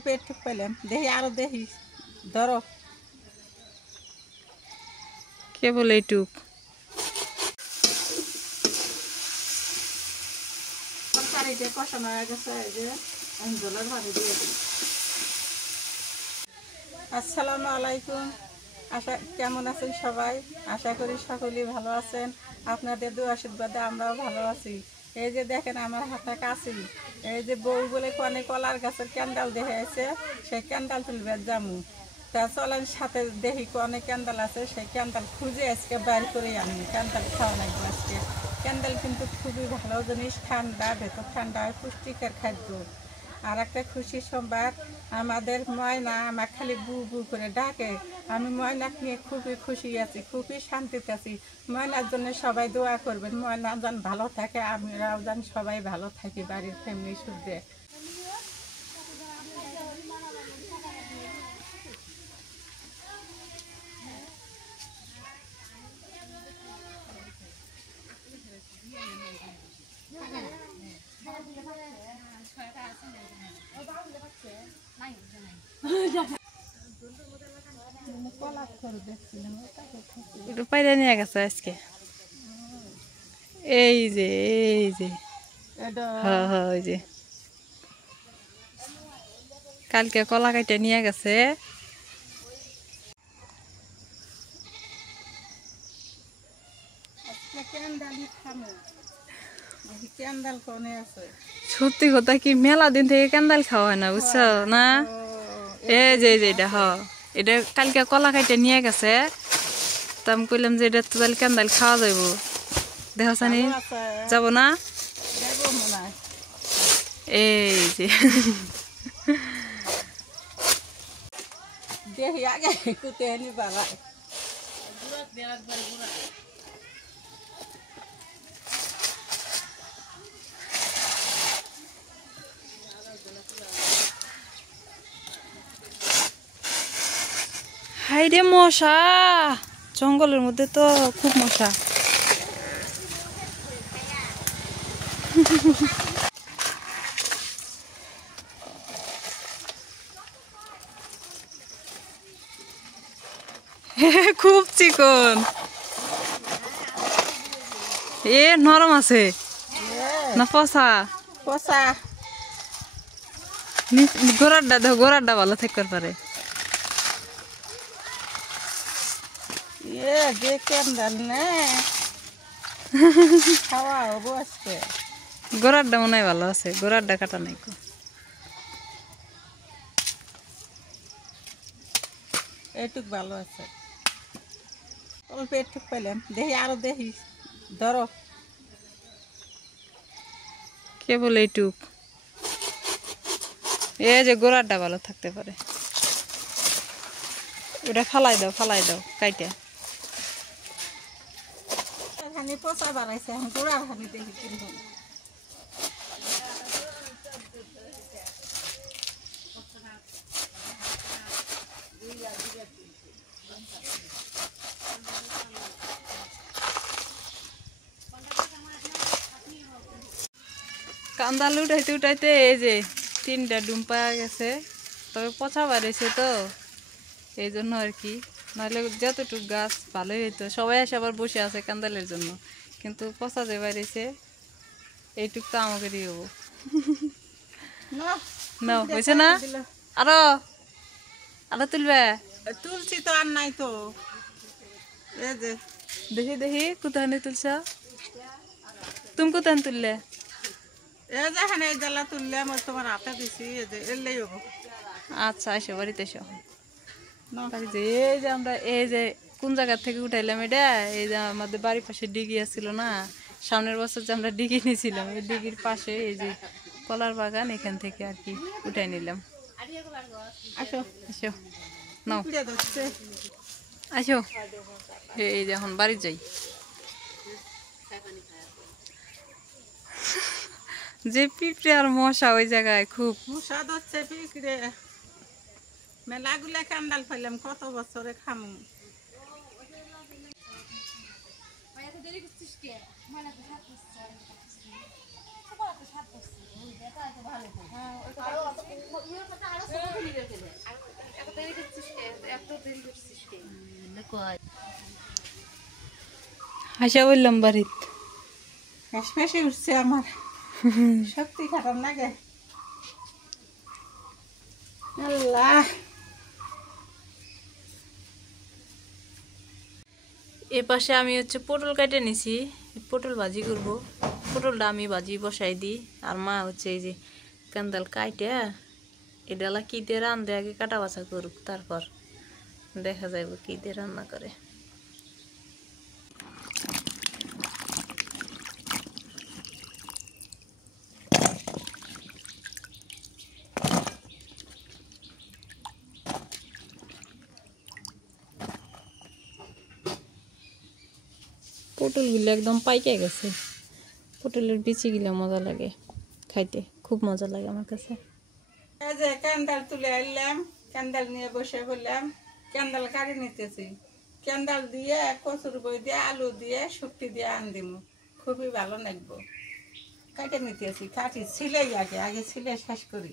অল্প একটু পেলাম, দেখি আরো দেখি, ধরো কে বলে এইটুক তরকারিতে কষানো হয়ে গেছে। এই যে আমি জলের ভাবে দিয়ে দিই। আসসালামু আলাইকুম, কেমন আছেন সবাই? আশা করি সকলেই ভালো আছেন। আপনাদের দোয়া আশীর্বাদে আমরাও ভালো আছি। এই যে দেখেন আমার হাতে কাছি, এই যে বউ বলে কনে কলার গাছের ক্যান্ডাল দেখে আছে, সেই ক্যান্ডাল তুলবে জামু। তা চলেন সাথে দেখি কনে ক্যান্ডাল আছে, সেই ক্যান্ডাল খুঁজে আজকে বাইর করে আনি, ক্যান্ডাল খাওয়া লাগবে আজকে। ক্যান্ডাল কিন্তু খুবই ভালো জিনিস, ঠান্ডা, ভেতর ঠান্ডা, পুষ্টিকর খাদ্য। আর একটা খুশির সংবাদ, আমাদের ময়না আমার খালি বু বু করে ডাকে। আমি ময়নাকে নিয়ে খুবই খুশি আছি, খুবই শান্তিতে আছি। ময়নার জন্য সবাই দোয়া করবেন, ময়না যেন ভালো থাকে, আমরাও যেন সবাই ভালো থাকি, বাড়ির ফ্যামিলি শুদ্ধে। একটু পাইরে নিয়ে গেছে আজকে। এই যে হ্যাঁ হ্যাঁ, ওই যে কালকে কলা কাইটে নিয়ে গেছে। সত্যি কথা কি, মেলা দিন থেকে ক্যান্ডাল খাওয়া হয় না, বুঝছো না? এই যে এটা এটা কালকে কলা কাইটে নিয়ে গেছে। তো আমি কইলাম যে এটা তো তাহলে ক্যান্ডাল খাওয়া যাইব, দেখা জানি যাব না। এই যে দেখি আগে কুতে নি বাবা। হাই রে মশা, জঙ্গলের মধ্যে তো খুব মশা। খুব চিকন, এ নরম আছে না পচা? পচা গোড়ারটা দেখো, গোড়ারটা ভালো থাকতে পারে। যে ক্যান্ডাল নে খাওয়া হবো আজকে। গোড়ারটা মনে হয় ভালো আছে, গোড়ারটা কাটা নাই। এইটুক ভালো আছে, অল্প একটু পেলাম, দেখি আরো দেখি, ধরো কে বলে এইটুক? এই যে গোড়ারটা ভালো থাকতে পারে, ওটা ফালাই দাও কাইটা। খানি পচা বাড়াইছে, এখন গোড়ার খানি দেখি কিনবো। কান্দাল উঠাইতে এই যে 3টা ডুম পাওয়া গেছে, তবে পচা বাড়িছে তো এই জন্য আর কি। নাহলে যতটুক গাছ ভালোই হইতো, সবাই এসে আবার বসে আছে কান্দালের জন্য, কিন্তু পচা যে বাড়িছে এইটুক তো আমাদেরই হবো। না হয়েছে না? আরো আরো তুলবে? তুলছি তো, আর নাই তো। এই যে দেখি কোথায় তুলছ, তুমি কোথায় তুললে? এই যে এখানে এই জ্বালা তুললে আমার তোমার হাতে দিছি, এই যে এলেই হবো। আচ্ছা, এসো বাড়িতে এসো। এই যে আমরা এই যে কোন জায়গা থেকে উঠাইলাম এটা, এই যে আমাদের বাড়ির পাশে ডিগি আছিল না, সামনের বছর যে আমরা ডিগি নিয়েছিলাম, এই ডিগির পাশে এই যে কলার বাগান, এখান থেকে আর কি উঠাই নিলাম। আসো এসো নাও, ধরছে। আসো। এই যে এখন বাড়ি যাই। যে পিঁপড়ে আর মশা ওই জায়গায় খুব। মশা ধরছে, পিঁপড়ে মেলাগুলা ক্যান্ডাল পাইলাম, কত বছরে খামু। আশা বললাম বাড়িত হাসপাশে উঠছে আমার সত্যি খারাপ লাগে আল্লাহ। এ পাশে আমি হচ্ছে পটল কেটে নিছি, পটল ভাজি করব। পটলটা আমি ভাজি বসাই দিই, আর মা হচ্ছে এই যে কান্দাল কাইটে এডালা কি দিয়ে রান্ধে আগে কাটা বাছা করুক, তারপর দেখা যাবে কি দিয়ে রান্না করে। পটলগুলো একদম পাইকে গেছে, পটলের বিচিগুলো মজা লাগে খাইতে, খুব মজা লাগে আমার কাছে। এই যে ক্যান্ডাল তুলে আনলাম, ক্যান্ডাল নিয়ে বসে বললাম ক্যান্ডাল কাটি নিতেছি। ক্যান্ডাল দিয়ে কচুর বই দিয়ে আলু দিয়ে শুক্তি দিয়ে আন দিমু, খুবই ভালো লাগবো। কাটে নিতেছি, কাটি ছিলেই আগে আগে ছিলে শেষ করি।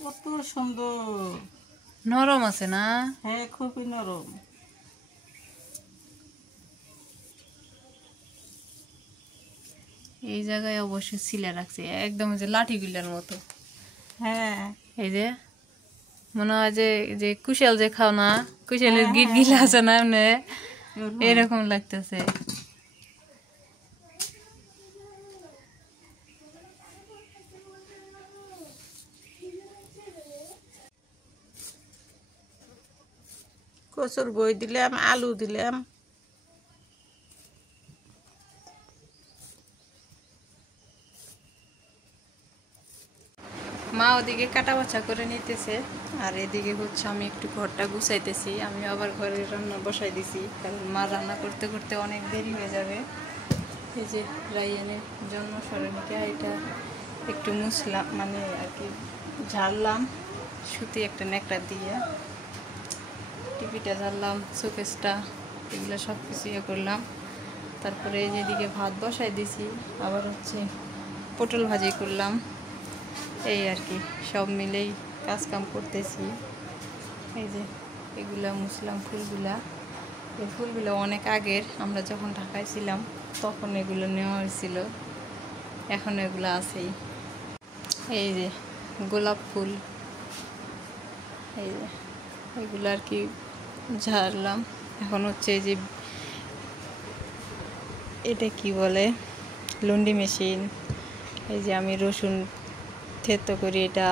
কত সুন্দর, নরম আছে না? হ্যাঁ খুবই নরম। এই জায়গায় অবশ্যই সিলে রাখছে একদম যে লাঠি গুলার মতো। হ্যাঁ এই যে মনে হয় যে যে কুশাল যে খাও না, কুশালের গিট গিলা আছে না এমনি এরকম লাগতেছে। কচুর বই দিলাম, আলু দিলাম। মা ওদিকে কাটা বাছা করে নিতেছে, আর এদিকে হচ্ছে আমি একটু ঘরটা গুছাইতেছি। আমি আবার ঘরে রান্না বসাই দিছি, কারণ মা রান্না করতে করতে অনেক দেরি হয়ে যাবে। এই যে রাইয়ানের জন্য সরণিকা এটা একটু মুছলাম, মানে আর কি ঝাড়লাম সুতি একটা নেকড়া দিয়ে, টিভিটা ঝাড়লাম, শোকেসটা, এগুলো সব কিছু ইয়ে করলাম। তারপরে এই যেদিকে ভাত বসাই দিছি, আবার হচ্ছে পটল ভাজি করলাম। এই আর কি সব মিলেই কাজ কাম করতেছি। এই যে এগুলা মুছলাম ফুলগুলা, এই ফুলগুলো অনেক আগের, আমরা যখন ঢাকায় ছিলাম তখন এগুলো নেওয়া হয়েছিল, এখন এগুলো আছেই। এই যে গোলাপ ফুল, এই যে এগুলো আর কি ঝাড়লাম। এখন হচ্ছে এই যে এটা কি বলে, লন্ডি মেশিন। এই যে আমি রসুন থেতো করি, এটা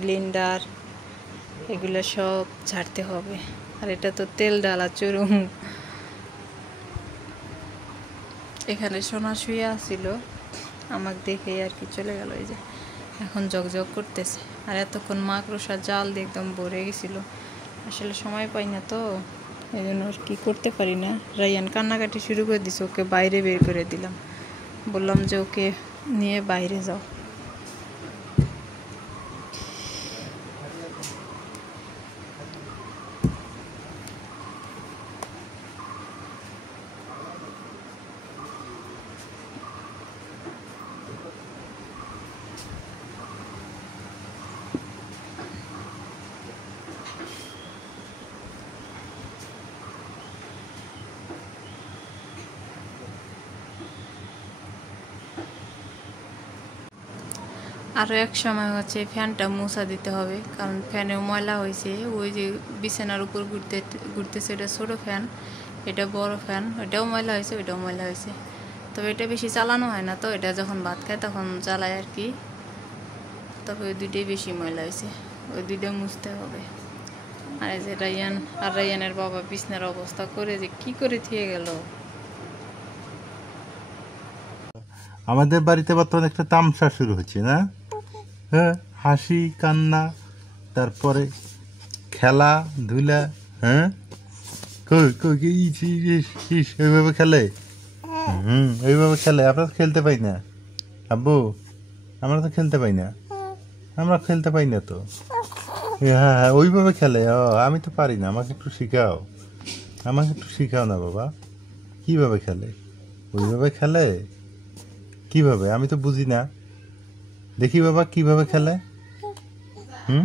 ব্লেন্ডার, এগুলো সব ঝাড়তে হবে। আর এটা তো তেল ডালা চুরুম। এখানে সোনা শুয়ে আসছিল, আমাকে দেখেই আর কি চলে গেল। এই যে এখন জগজগ করতেছে, আর এতক্ষণ মাকড়সার জাল দিয়ে একদম ভরে গেছিল। আসলে সময় পাই না তো, এই জন্য আর কি করতে পারি না। রাইয়ান কান্নাকাটি শুরু করে দিছে, ওকে বাইরে বের করে দিলাম, বললাম যে ওকে নিয়ে বাইরে যাও। আরও এক সময় হচ্ছে ফ্যানটা মুছা দিতে হবে, কারণ ফ্যানে ময়লা হয়েছে। ওই যে বিছানার উপর ঘুরতেছে এটা ছোটো ফ্যান, এটা বড় ফ্যান, ওইটাও ময়লা হয়েছে, ওইটাও ময়লা হয়েছে। তবে এটা বেশি চালানো হয় না তো, এটা যখন ভাত খায় তখন জ্বালায় আর কি। তবে ওই দুইটাই বেশি ময়লা হয়েছে, ওই দুইটা মুছতে হবে। আর এই যে রাইয়ান আর রাইয়ানের বাবা বিছনার অবস্থা করে যে কি করে থিয়ে গেল। আমাদের বাড়িতে বর্তমানে একটা তামসা শুরু হচ্ছে না, হ্যাঁ, হাসি কান্না, তারপরে খেলা ধুলা। হ্যাঁ, এইভাবে খেলে, এইভাবে খেলে। আমরা তো খেলতে পাই না আব্বু, আমরা তো খেলতে পাই না, আমরা খেলতে পাই না তো। হ্যাঁ হ্যাঁ ওইভাবে খেলে। আমি তো পারি না, আমাকে একটু শিখাও, আমাকে একটু শিখাও না বাবা, কিভাবে খেলে। ওইভাবে খেলে কিভাবে? আমি তো বুঝি না। দেখি বাবা কিভাবে খেলে। হুম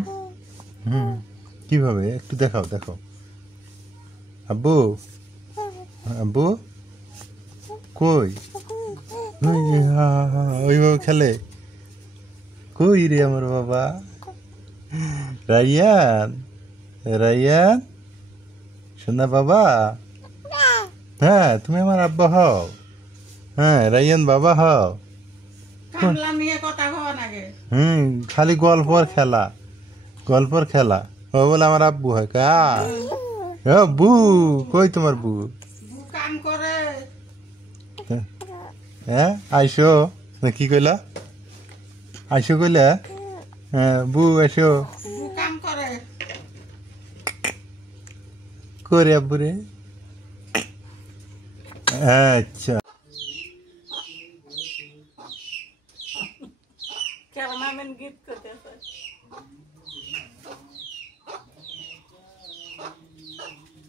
হুম কিভাবে একটু দেখাও দেখাও। আব্বু আব্বু কই? ওই ওইভাবে খেলে। কই রে আমার বাবা? রাইয়ান রাইয়ান শোনা বাবা। হ্যাঁ তুমি আমার আব্বা হও। হ্যাঁ রাইয়ান বাবা হও। কামলা নিয়ে কথা হওয়া নাগে। খালি গল্পর খেলা গল্পর খেলা। ও বলে আমার আব্বু হয় কা। ও বু কই তোমার বু? বু কাম করে। হ্যাঁ আইসো কি কইলা? আইসো কইলা? হ্যাঁ বু আইসো। বু কাম করে। করে আব্বু রে। আচ্ছা ক্যামেরাম্যান গীত করতেছে।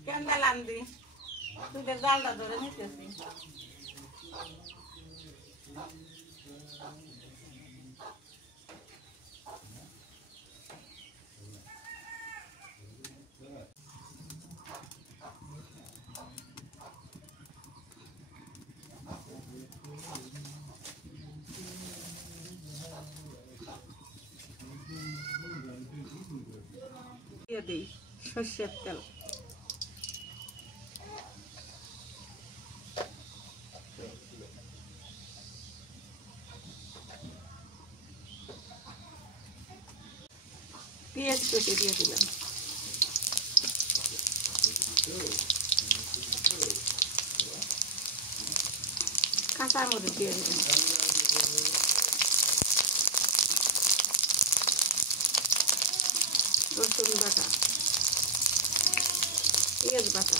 ক্যান্ডেল আনবি, তুই জালটা ধরে নিতেছি। দিয়ে দিই সর্ষের তেল। পেঁয়াজ কেটে দিয়ে দিলাম। কাঁচা মরিচ দিয়ে দিলাম। রসুন বাটা, পেঁয়াজ বাটা,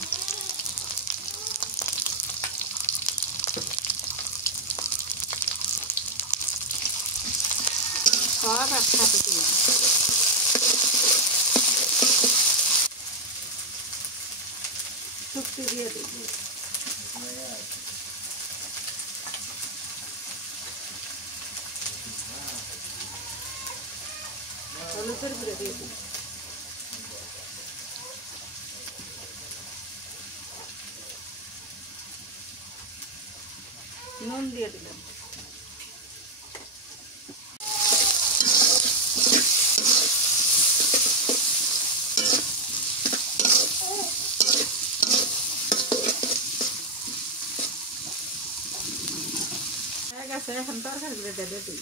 সব একসাথে দিলাম। শুক্তি দিয়ে দিই। হলুদের গুঁড়ো দিয়ে দিই। নুন দিয়ে দিলাম। হয়ে গেছে, এখন তরকারিগুলো দিয়ে দিই।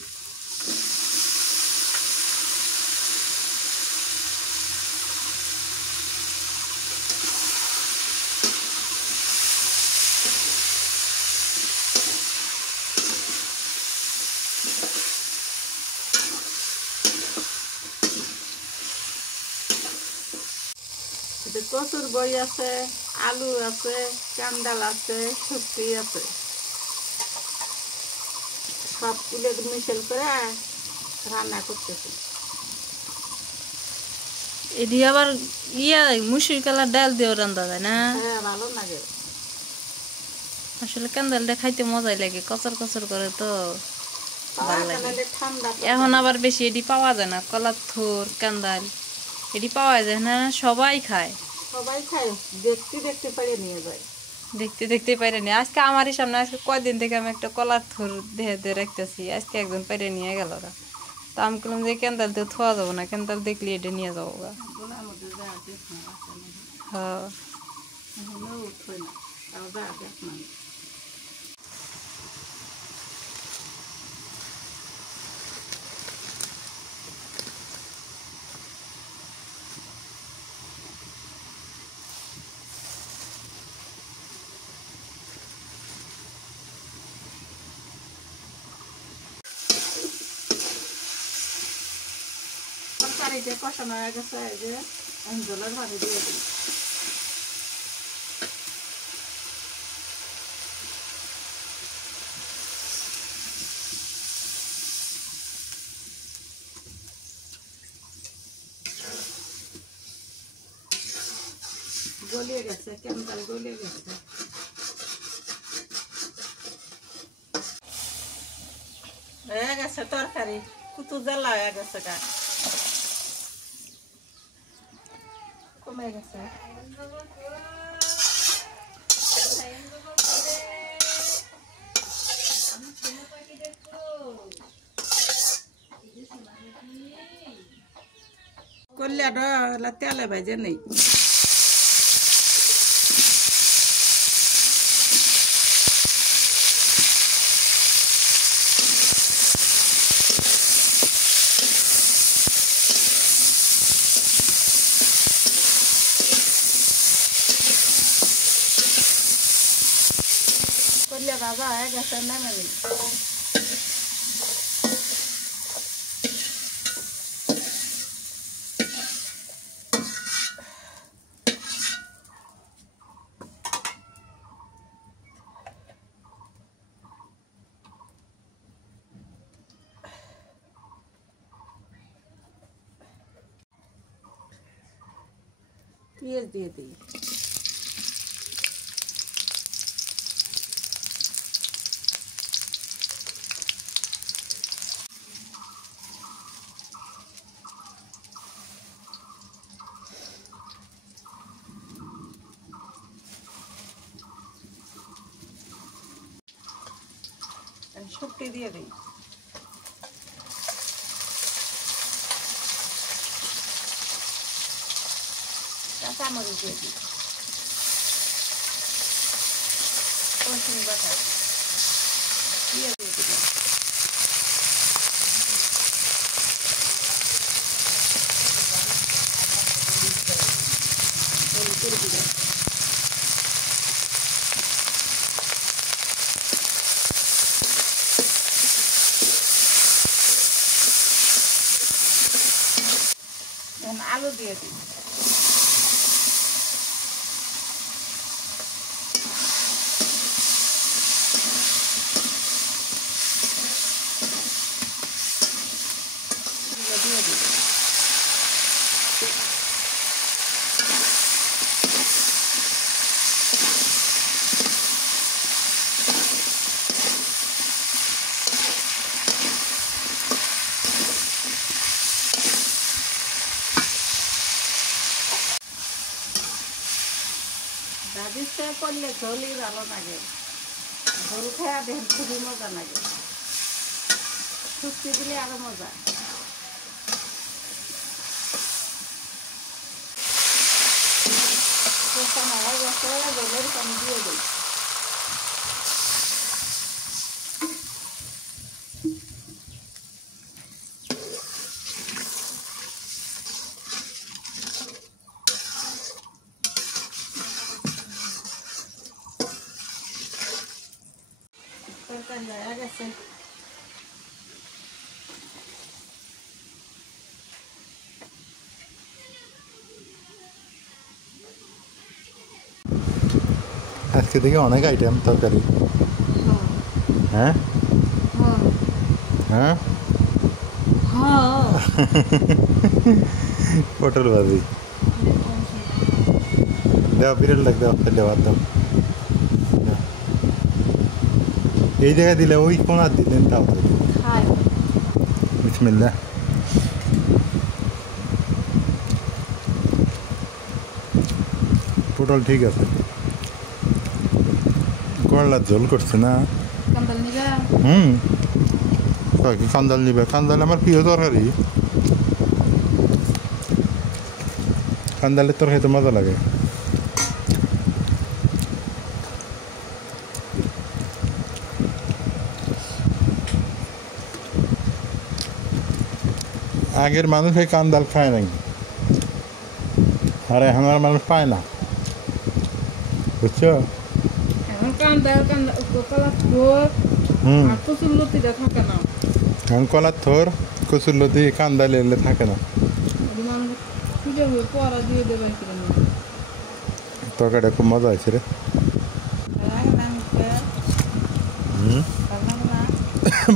কচুর বই আছে, আলু আছে, কান্দাল আছে, শুক্তি আছে, সব তুলে মিশেল করে রান্না করতেছি। এটি আবার মুসুর কালার ডাল দিয়েও রান্না যায় না? হ্যাঁ ভালো লাগে। আসলে কান্দালটা খাইতে মজাই লাগে, কচর কচর করে তো ভালো লাগে। ঠান্ডা এখন আবার বেশি এটি পাওয়া যায় না, কলার থোর কান্দাল এটি পাওয়া যায় না, সবাই খায়। সবাই খায়, দেখতে দেখতে পারে নিয়ে যায়। দেখতে দেখতে পাইরে নি আজকে আমারই সামনে, আজকে কয়দিন থেকে আমি একটা কলার থোর দেহে দিয়ে রাখতেছি, আজকে একজন পাইরে নিয়ে গেল গা। তো আমি বললাম যে কেন্দাল তো থোয়া যাবো না, কেন্দাল দেখলে এটা নিয়ে যাবো গা। হ্যাঁ তরকারিতে কষানো হয়ে গেছে, এই যে জলের ভাগে দিয়ে দিই। গলিয়ে গেছে, কেন্দাল গলিয়ে গেছে। হয়ে গেছে তরকারি, কুতু জ্বালা হয়ে গেছে গা, কমে গেছে। কল্যাটা তেলে ভাজে নেই। কল্যা ভাজা হয়ে গেছে, নামে নেই। পেঁয়াজ দিয়ে দিই। শুকটি দিয়ে দিই। কাঁচামরিচ দিয়ে দিই। রসুন বাটা দিয়ে দিলাম। করে দিলাম। আলু দিয়ে দিই। দিয়ে দিই। দাদিটা করলে ঝোলই ভালো লাগে, ঝোল খাওয়া দেন খুবই মজা লাগে, শুক্তি দিলে আরো মজা। ঝোলের পানি দিয়ে দিই। তরকারি হয়ে গেছে। আজকে দেখি অনেক আইটেম তরকারি। হ্যাঁ হ্যাঁ পটল ভাজি দেওয়া, বিরল লাগ দেওয়া, দেওয়া দাও। এই জায়গায় দিলে ওই কোনার দিলেন তাও তো। বিসমিল্লাহ। পটল ঠিক আছে, করলার ঝোল করছে না। কি কান্দাল নিবে? কান্দাল আমার প্রিয় তরকারি। কান্দালের তরকারি তো মজা লাগে। আগের মানুষ এই কান্দাল খায় নাই, আর এখন আর মানুষ পায় না, বুঝছো? এখন কলার থোর, কচুর লতি, কান্দাল এলে থাকে না। তরকারিটা খুব মজা হয়েছে রে।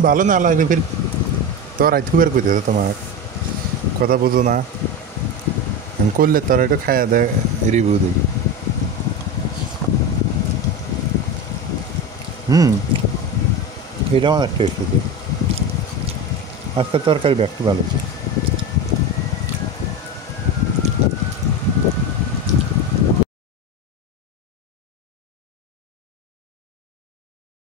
ভালো না লাগবে ফির তোর আই থুবের কইতে তোমার কথা বুঝো না, করলে তোর একটু খাইয়া দেয় রিভিউ দেখি। এটা অনেক টেস্ট হচ্ছে। আজকে তরকারি একটু ভালো হয়েছে।